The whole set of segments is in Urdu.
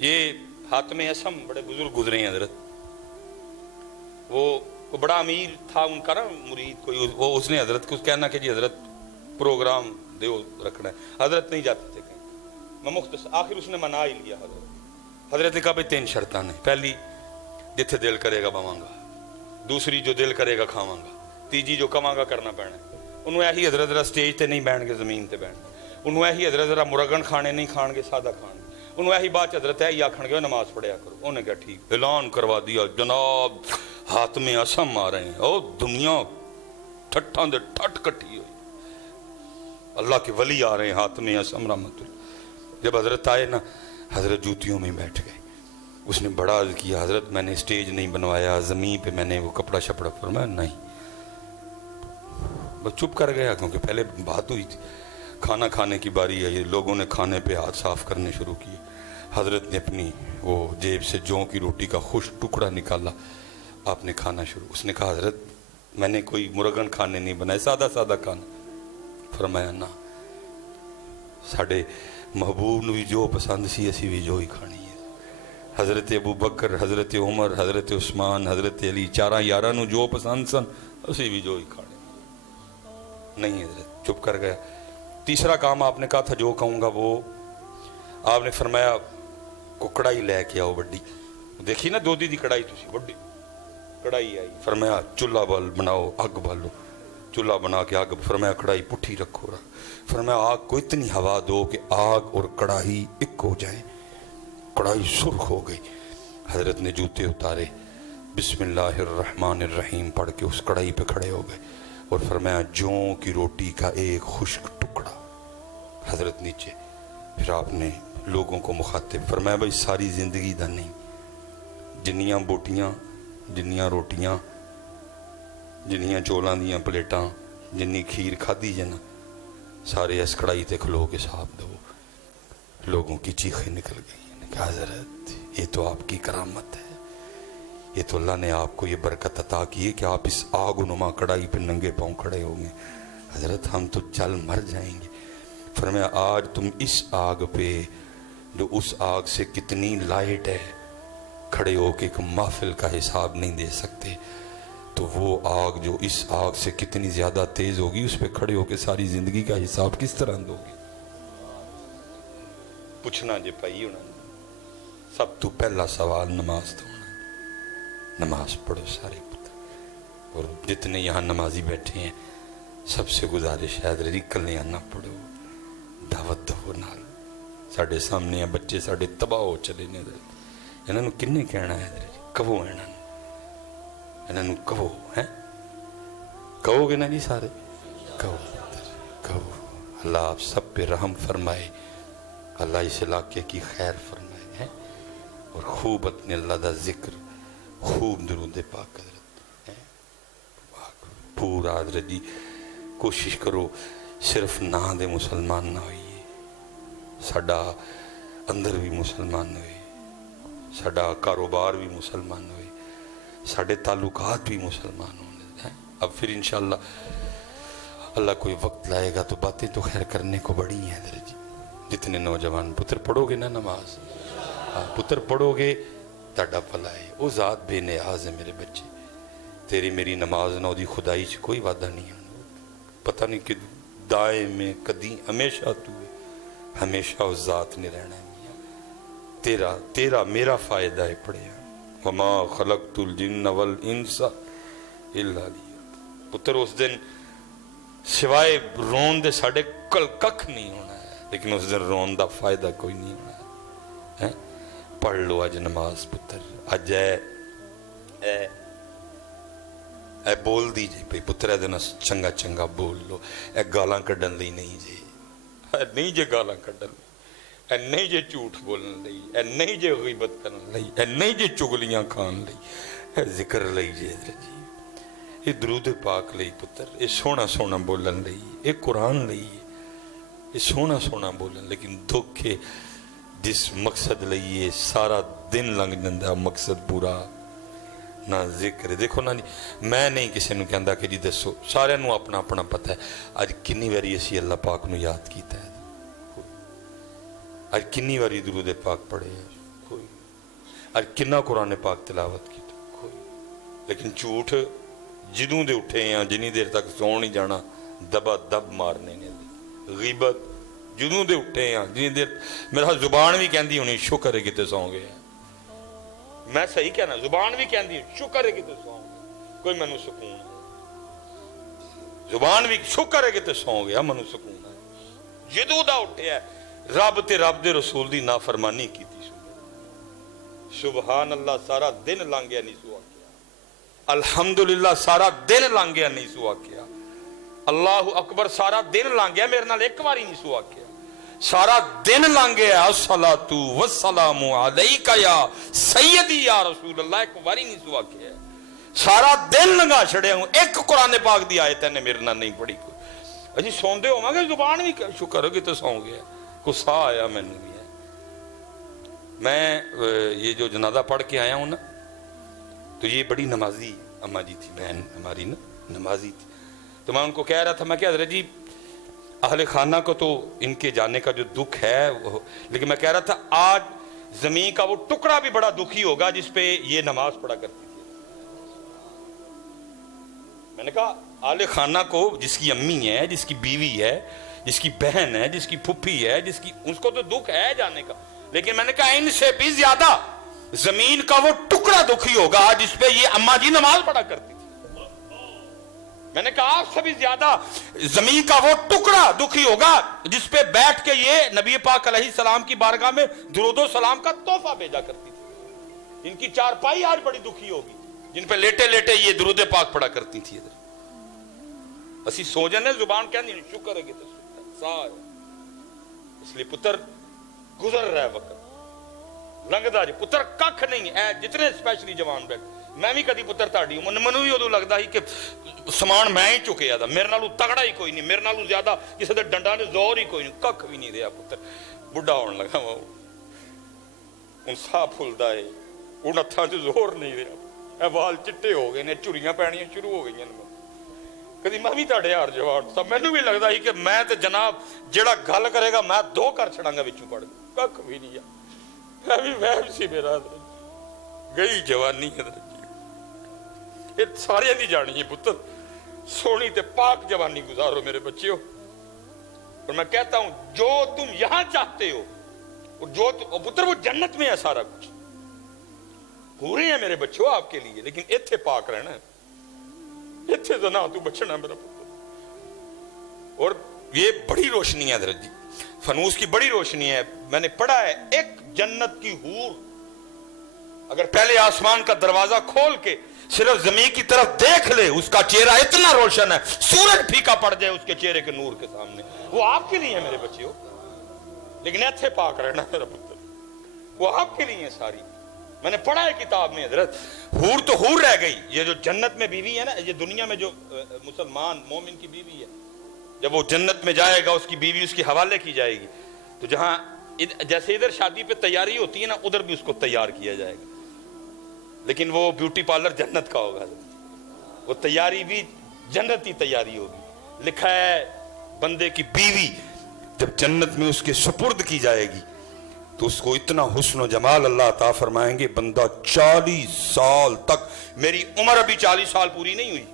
یہ حاتم اسم بڑے بزرگ گزرے ہیں حضرت، وہ بڑا امیر تھا ان کا نا مرید کوئی، وہ اس نے حضرت کو کہنا کہ جی حضرت پروگرام دیو رکھنا ہے، حضرت نہیں جاتے تھے کہیں، میں مختصر آخر اس نے منا ہی لیا حضرت نے کہا بھائی 3 شرطاں نے، پہلی جتھے دل کرے گا بواں گا، دوسری جو دل کرے گا کھاواں گا، تیجی جو کواں گا کرنا پینا ہے۔ انہوں ایہی حضرت ذرا سٹیج تے نہیں بہن گے، زمین تے بہن گے، انہوں ایہی حضرت ذرا مرغن کھانے نہیں کھان گے، سادہ کھان گے، انہوں ایہی بات حضرت ایہی آکھن گے نماز پڑھیا کرو۔ انہوں نے کہا ٹھیک، اعلان کروا دیا جناب حاتم اسم آ رہے ہیں، او دنیا ٹھٹاں دے ٹھٹ کٹھی ہوئی، اللہ کے ولی آ رہے ہیں حاتم اسم رحمت اللہ۔ جب حضرت آئے نا، حضرت جوتیوں میں بیٹھ گئے، اس نے بڑا عرض کیا حضرت میں نے سٹیج نہیں بنوایا، زمین پہ میں نے وہ کپڑا شپڑا، فرمایا نہیں، بس چپ کر گیا کیونکہ پہلے بات ہوئی تھی، کھانا کھانے کی باری ہے، لوگوں نے کھانے پہ ہاتھ صاف کرنے شروع کیے، حضرت نے اپنی وہ جیب سے جوں کی روٹی کا خشک ٹکڑا نکالا، آپ نے کھانا شروع، اس نے کہا حضرت میں نے کوئی مرغن کھانے نہیں بنائے، سادہ سادہ کھانا، فرمایا نہ، ساڑھے محبوب نے بھی جو پسند سی اسی بھی جو ہی کھانی ہے، حضرت ابو بکر، حضرت عمر، حضرت عثمان، حضرت علی، 4 یاراں نو جو پسند سن اسی بھی جو ہی کھانے، نہیں حضرت چپ کر گیا۔ تیسرا کام آپ نے کہا تھا جو کہوں گا وہ، آپ نے فرمایا کو کڑائی لے کے آؤ بڑی، دیکھی نا دودھی دی کڑائی تسی بڑی کڑائی آئی، فرمایا چولہا بال بناؤ، اگ بالو، چولہا بنا کے آگ، فرمایا کڑائی پٹھی رکھو رہا، فرمایا آگ کو اتنی ہوا دو کہ آگ اور کڑاہی ایک ہو جائیں، کڑائی سرخ ہو گئی، حضرت نے جوتے اتارے، بسم اللہ الرحمن الرحیم پڑھ کے اس کڑائی پہ کھڑے ہو گئے اور فرمایا جوں کی روٹی کا ایک خشک ٹکڑا، حضرت نیچے، پھر آپ نے لوگوں کو مخاطب فرمایا بھائی ساری زندگی دا نہیں، جنیاں بوٹیاں، جنیاں روٹیاں، جنیاں چولاں دیاں پلیٹاں، جنی کھیر کھادی جنا، سارے اس کڑائی تے کھلو کے صاحب دو، لوگوں کی چیخیں نکل گئی، کہ حضرت یہ تو آپ کی کرامت ہے، یہ تو اللہ نے آپ کو یہ برکت عطا کی ہے کہ آپ اس آگ و نما کڑائی پہ ننگے پاؤں کھڑے ہوں گے، حضرت ہم تو جل مر جائیں گے، فرمایا آج تم اس آگ پہ جو اس آگ سے کتنی لائٹ ہے کھڑے ہو کے ایک محفل کا حساب نہیں دے سکتے، تو وہ آگ جو اس آگ سے کتنی زیادہ تیز ہوگی اس پہ کھڑے ہو کے ساری زندگی کا حساب کس طرح دو گے؟ پوچھنا جے پائی انہوں نے، سب تو پہلا سوال نماز تو ہونا، نماز پڑھو سارے پتر، اور جتنے یہاں نمازی بیٹھے ہیں سب سے گزارش ہے حضرت کلے آنا پڑھو، دعوت دو نال، ساڑھے سامنے ہیں بچے ساڑھے تباہ ہو چلے نے حضرت، انہوں نے کنے کہنا ہے حضرت، کہو انہوں نے کہو ہیں، کہو گے نا جی سارے، کہو کہو، اللہ آپ سب پہ رحم فرمائے، اللہ اس علاقے کی خیر فرمائے ہیں، اور خوب اپنے اللہ دا ذکر، خوب درود پاک حضرت ہیں، پورا حضرت جی کوشش کرو صرف نہ دے مسلمان نہ ہوئیے، ساڑا اندر بھی مسلمان ہوئے، ساڑا کاروبار بھی مسلمان ہوئے، ساڑے تعلقات بھی مسلمان ہونے ہیں، اب پھر انشاءاللہ اللہ کوئی وقت لائے گا تو باتیں تو خیر کرنے کو بڑی ہیں حضرت جی، جتنے نوجوان پتر پڑھو گے نا نماز، پتر پڑھو گے تاڑا بھلا ہے، وہ ذات بے نیاز ہے میرے بچے، تیری میری نماز نہ دی خدائی چ کوئی وعدہ نہیں ہے، پتہ نہیں کہ دائیں میں کدی ہمیشہ تو ہے، ہمیشہ اس ذات نے رہنا ہے میاں، تیرا میرا فائدہ ہے پڑھے، وما خلقت الجن والانس الا لیہ، پتر اس دن سوائے رون دے ساڑھے کل ککھ نہیں ہونا ہے، لیکن اس دن رون دا فائدہ کوئی نہیں ہونا ہے، پڑھ لو اج نماز پتر، اج اے بول دی جے پہ پتر اے دن چنگا چنگا بول لو، اے گالاں کڈن لئی نہیں جے، اے نہیں جے گالاں کڈن لئی، اے نہیں جے جھوٹ بولن لئی، اے نہیں جے غیبت کرن لئی، اے نہیں جے چگلیاں کھان لئی، اے ذکر لئی جے حضرت جی، اے درود پاک لئی پتر، اے سونا سونا بولن لئی، اے قرآن لئی، اے سونا سونا بولن، لیکن دکھے جس مقصد لئیے سارا دن لنگ جندہ مقصد پورا نہ ذکر ہے، دیکھو نا جی میں نہیں کسی نے کہندا کہ جی دسو، سارے نو اپنا اپنا پتہ ہے، آج کنی واری اسی اللہ پاک نو یاد کیتا ہے، آج کنی واری درود پاک پڑھے ہیں، اج کنا قرآن پاک تلاوت کی لیکن جھوٹ جدوں دے اٹھے ہیں جنی دیر تک سو نہیں جانا دبا دب مارنے نے غیبت جدوں دے اٹھے ہیں جنی دیر میرا زبان بھی کہندی ہونی شکر ہے کتے سو گئے ہیں میں صحیح کہنا زبان بھی کہندی شکر ہے کتے سو گئے کوئی منو سکون ہے زبان بھی شکر ہے کتے سو گیا منو سکون ہے جدوں دا اٹھے ہے رب تے رب دے رسول دی نافرمانی کی تھی سبحان اللہ سارا دن لنگ گیا نہیں سوا کیا الحمدللہ سارا دن لنگ گیا نہیں سوا کیا اللہ اکبر سارا دن لنگ گیا میرے نال ایک باری نہیں سوا کیا سارا دن لنگ گیا الصلاۃ والسلام علیک یا سیدی یا رسول اللہ ایک باری نہیں سوا کیا سارا دن لنگا چھڑے ہوں ایک قرآن پاک دی آیت نے میرے نال نہیں پڑھی کوئی اجی سوندے ہو گے زبان بھی شکر ہے کہ تو سو گیا کو سا آیا میں نے بھی ہے میں یہ جو جنازہ پڑھ کے آیا ہوں نا تو یہ بڑی نمازی اماں جی تھی بہن ہماری نا نمازی تھی تو میں ان کو کہہ رہا تھا میں کہ حضرت جی اہل خانہ کو تو ان کے جانے کا جو دکھ ہے لیکن میں کہہ رہا تھا آج زمین کا وہ ٹکڑا بھی بڑا دکھی ہوگا جس پہ یہ نماز پڑھا کرتی تھی میں نے کہا اہل خانہ کو جس کی امی ہے جس کی بیوی ہے جس کی بہن ہے جس کی پھپھی ہے جس کی اس کو تو دکھ ہے جانے کا لیکن میں نے کہا ان سے بھی زیادہ زمین کا وہ ٹکڑا دکھی ہوگا جس پہ یہ اماں جی نماز پڑھا کرتی تھی میں نے کہا آپ سے بھی زیادہ زمین کا وہ ٹکڑا دکھی ہوگا جس پہ بیٹھ کے یہ نبی پاک علیہ السلام کی بارگاہ میں درود و سلام کا تحفہ بھیجا کرتی تھی ان کی چارپائی آج بڑی دکھی ہوگی جن پہ لیٹے لیٹے یہ درود پاک پڑھا کرتی تھی اسی سو جانے زبان کیا نہیں شکر ہے کہ اس لیے پتر گزر رہا ہے وقت لنگدا جی پتر ککھ نہیں اے جتنے اسپیشلی جوان بیٹھ میں بھی کدی پتر تاڑی ہوں منو بھی ادو لگتا ہی کہ سامان میں ہی چکیا تھا میرے نالوں تگڑا ہی کوئی نہیں میرے نالوں زیادہ کسی دے ڈنڈا نے زور ہی کوئی نہیں ککھ بھی نہیں دیا پتر بڑھا ہونے لگا وہ ان سا پھلدا ہے ان ہتھاں چ زور نہیں رہا اے وال چٹے ہو گئے نے چریاں پینیاں شروع ہو گئی کدی میں بھی تاڑے یار جواب سب مینوں بھی لگتا ہی کہ میں تے جناب جڑا گل کرے گا میں دو کر چھڑاں گا وچوں پڑھ ککھ بھی نہیں میں بھی وہم سی میرا گئی جوانی یہ سارے دی جانی ہے پتر سونی تے پاک جوانی گزارو میرے بچیو اور میں کہتا ہوں جو تم یہاں چاہتے ہو اور جو پتر وہ جنت میں ہے سارا کچھ پورے ہیں میرے بچوں آپ کے لیے لیکن ایتھے پاک رہنا ہے ایتھے زنا تو بچنا میرا پتر اور یہ بڑی روشنی ہے حضرت جی فنوس کی بڑی روشنی ہے میں نے پڑھا ہے ایک جنت کی حور اگر پہلے آسمان کا دروازہ کھول کے صرف زمین کی طرف دیکھ لے اس کا چہرہ اتنا روشن ہے سورج پھیکا پڑ جائے اس کے چہرے کے نور کے سامنے وہ آپ کے لیے ہے میرے بچے ہو لیکن ایتھے پاک رہنا میرا پتر وہ آپ کے لیے ہے ساری میں نے پڑھا ہے کتاب میں حضرت حور تو حور رہ گئی یہ جو جنت میں بیوی ہے نا یہ دنیا میں جو مسلمان مومن کی بیوی ہے جب وہ جنت میں جائے گا اس کی بیوی اس کی حوالے کی جائے گی تو جہاں جیسے ادھر شادی پہ تیاری ہوتی ہے نا ادھر بھی اس کو تیار کیا جائے گا لیکن وہ بیوٹی پارلر جنت کا ہوگا وہ تیاری بھی جنتی تیاری ہوگی لکھا ہے بندے کی بیوی جب جنت میں اس کے سپرد کی جائے گی تو اس کو اتنا حسن و جمال اللہ عطا فرمائیں گے بندہ 40 سال تک میری عمر ابھی 40 سال پوری نہیں ہوئی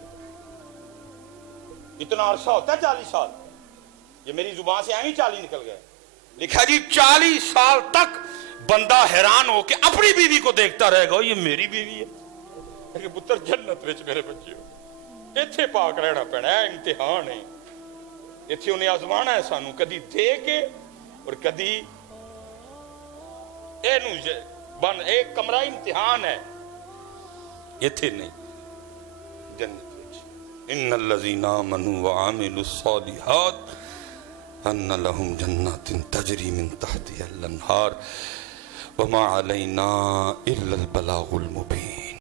اتنا عرصہ ہوتا ہے 40 سال یہ میری زبان سے آئیں 40 نکل گئے لکھا جی 40 سال تک بندہ حیران ہو کے اپنی بیوی کو دیکھتا رہے گا یہ میری بیوی ہے لیکن پتر جنت وچ میرے بچے ہو ایتھے پاک رہنا پینا ہے امتحان ہے ایتھے انہیں آزمانا ہے سانو کدی دے کے اور کدی ایک کمرہ امتحان ہے ایتھے نہیں جنت وچ ان الذین آمنوا وعملوا الصالحات ان لهم جنات تجری من تحتها الانہار وما علینا الا البلاغ المبین